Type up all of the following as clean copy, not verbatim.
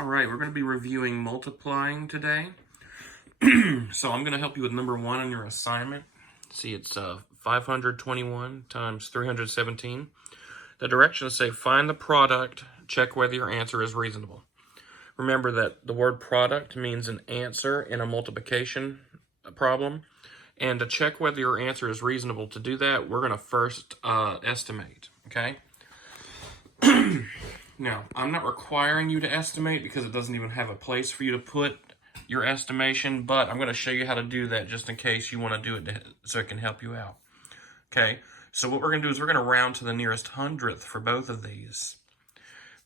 All right, we're going to be reviewing multiplying today. So I'm going to help you with number 1 on your assignment. See, it's 521 times 317. The directions say find the product, check whether your answer is reasonable. Remember that the word product means an answer in a multiplication problem. And to check whether your answer is reasonable, to do that, we're going to first estimate, okay? Now, I'm not requiring you to estimate because it doesn't even have a place for you to put your estimation, but I'm going to show you how to do that just in case you want to do it so it can help you out. Okay, so what we're going to do is we're going to round to the nearest hundredth for both of these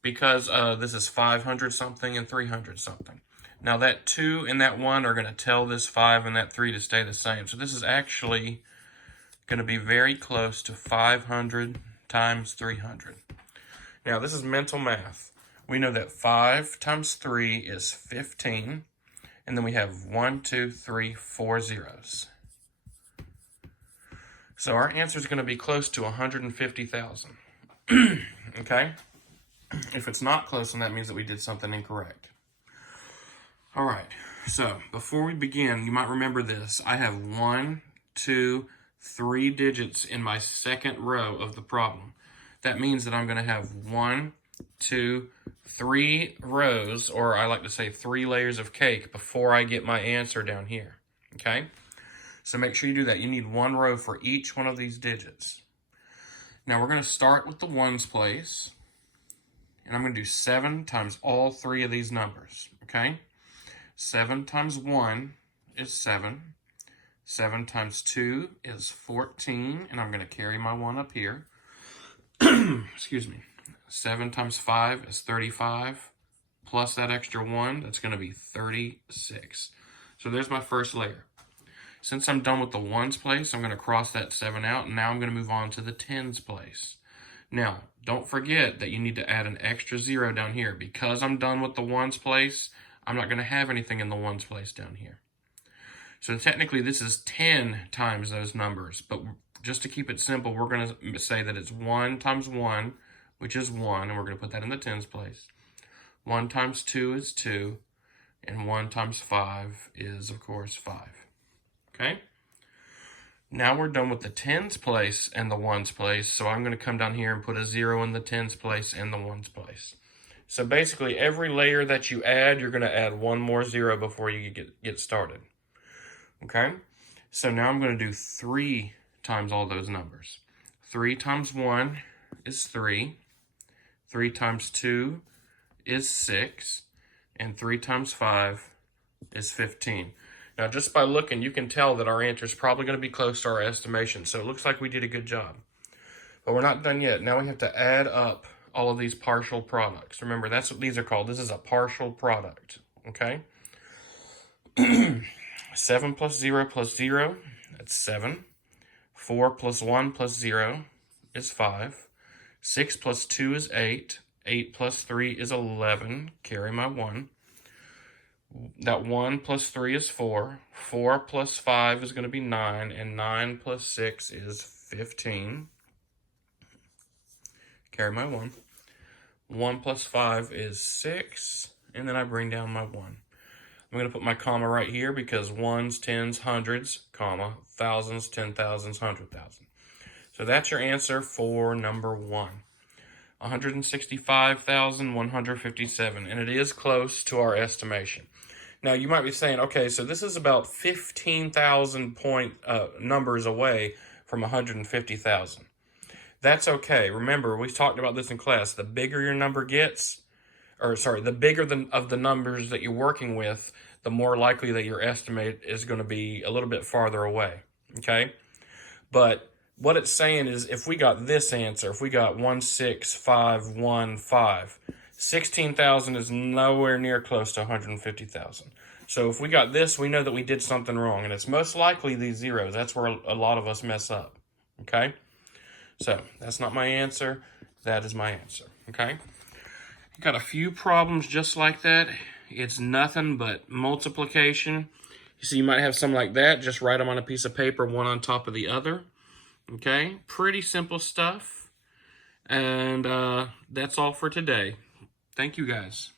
because this is 500 something and 300 something. Now that 2 and that 1 are going to tell this 5 and that 3 to stay the same. So this is actually going to be very close to 500 times 300. Now, this is mental math. We know that 5 times 3 is 15, and then we have 1, 2, 3, 4 zeros. So our answer is going to be close to 150,000. Okay? If it's not close, then that means that we did something incorrect. All right, so before we begin, you might remember this. I have 1, 2, 3 digits in my second row of the problem. That means that I'm going to have 1, 2, 3 rows, or I like to say 3 layers of cake before I get my answer down here, okay? So make sure you do that. You need 1 row for each one of these digits. Now we're going to start with the ones place, and I'm going to do 7 times all 3 of these numbers, okay? 7 times 1 is 7. 7 times 2 is 14, and I'm going to carry my 1 up here. Excuse me. 7 times 5 is 35, plus that extra 1, that's going to be 36. So there's my first layer. Since I'm done with the ones place, I'm going to cross that 7 out, and now I'm going to move on to the tens place. Now, don't forget that you need to add an extra 0 down here. Because I'm done with the ones place, I'm not going to have anything in the ones place down here. So technically, this is 10 times those numbers, but just to keep it simple, we're going to say that it's 1 times 1, which is 1, and we're going to put that in the tens place. 1 times 2 is 2, and 1 times 5 is, of course, 5. Okay? Now we're done with the tens place and the ones place, so I'm going to come down here and put a 0 in the tens place and the ones place. So basically, every layer that you add, you're going to add 1 more 0 before you get started. Okay? So now I'm going to do 3 times all those numbers. 3 times 1 is 3. 3 times 2 is 6. And 3 times 5 is 15. Now, just by looking, you can tell that our answer is probably going to be close to our estimation. So it looks like we did a good job. But we're not done yet. Now we have to add up all of these partial products. Remember, that's what these are called. This is a partial product. Okay? 7 plus 0 plus 0, that's 7. 4 plus 1 plus 0 is 5. 6 plus 2 is 8. 8 plus 3 is 11. Carry my 1. That 1 plus 3 is 4. 4 plus 5 is going to be 9. And 9 plus 6 is 15. Carry my 1. 1 plus 5 is 6. And then I bring down my 1. I'm going to put my comma right here because ones, tens, hundreds, comma, thousands, 10,000s, 100,000. So that's your answer for number 1. 165,157, and it is close to our estimation. Now, you might be saying, okay, so this is about 15,000 point numbers away from 150,000. That's okay. Remember, we talked about this in class. The bigger your number gets, the bigger of the numbers that you're working with, the more likely that your estimate is going to be a little bit farther away, okay? But what it's saying is if we got this answer, if we got 16515, 16,000 is nowhere near close to 150,000. So if we got this, we know that we did something wrong, and it's most likely these zeros. That's where a lot of us mess up, okay? So that's not my answer. That is my answer, okay? You got a few problems just like that. It's nothing but multiplication. You see, you might have something like that. Just write them on a piece of paper, one on top of the other. Okay, pretty simple stuff. And that's all for today. Thank you, guys.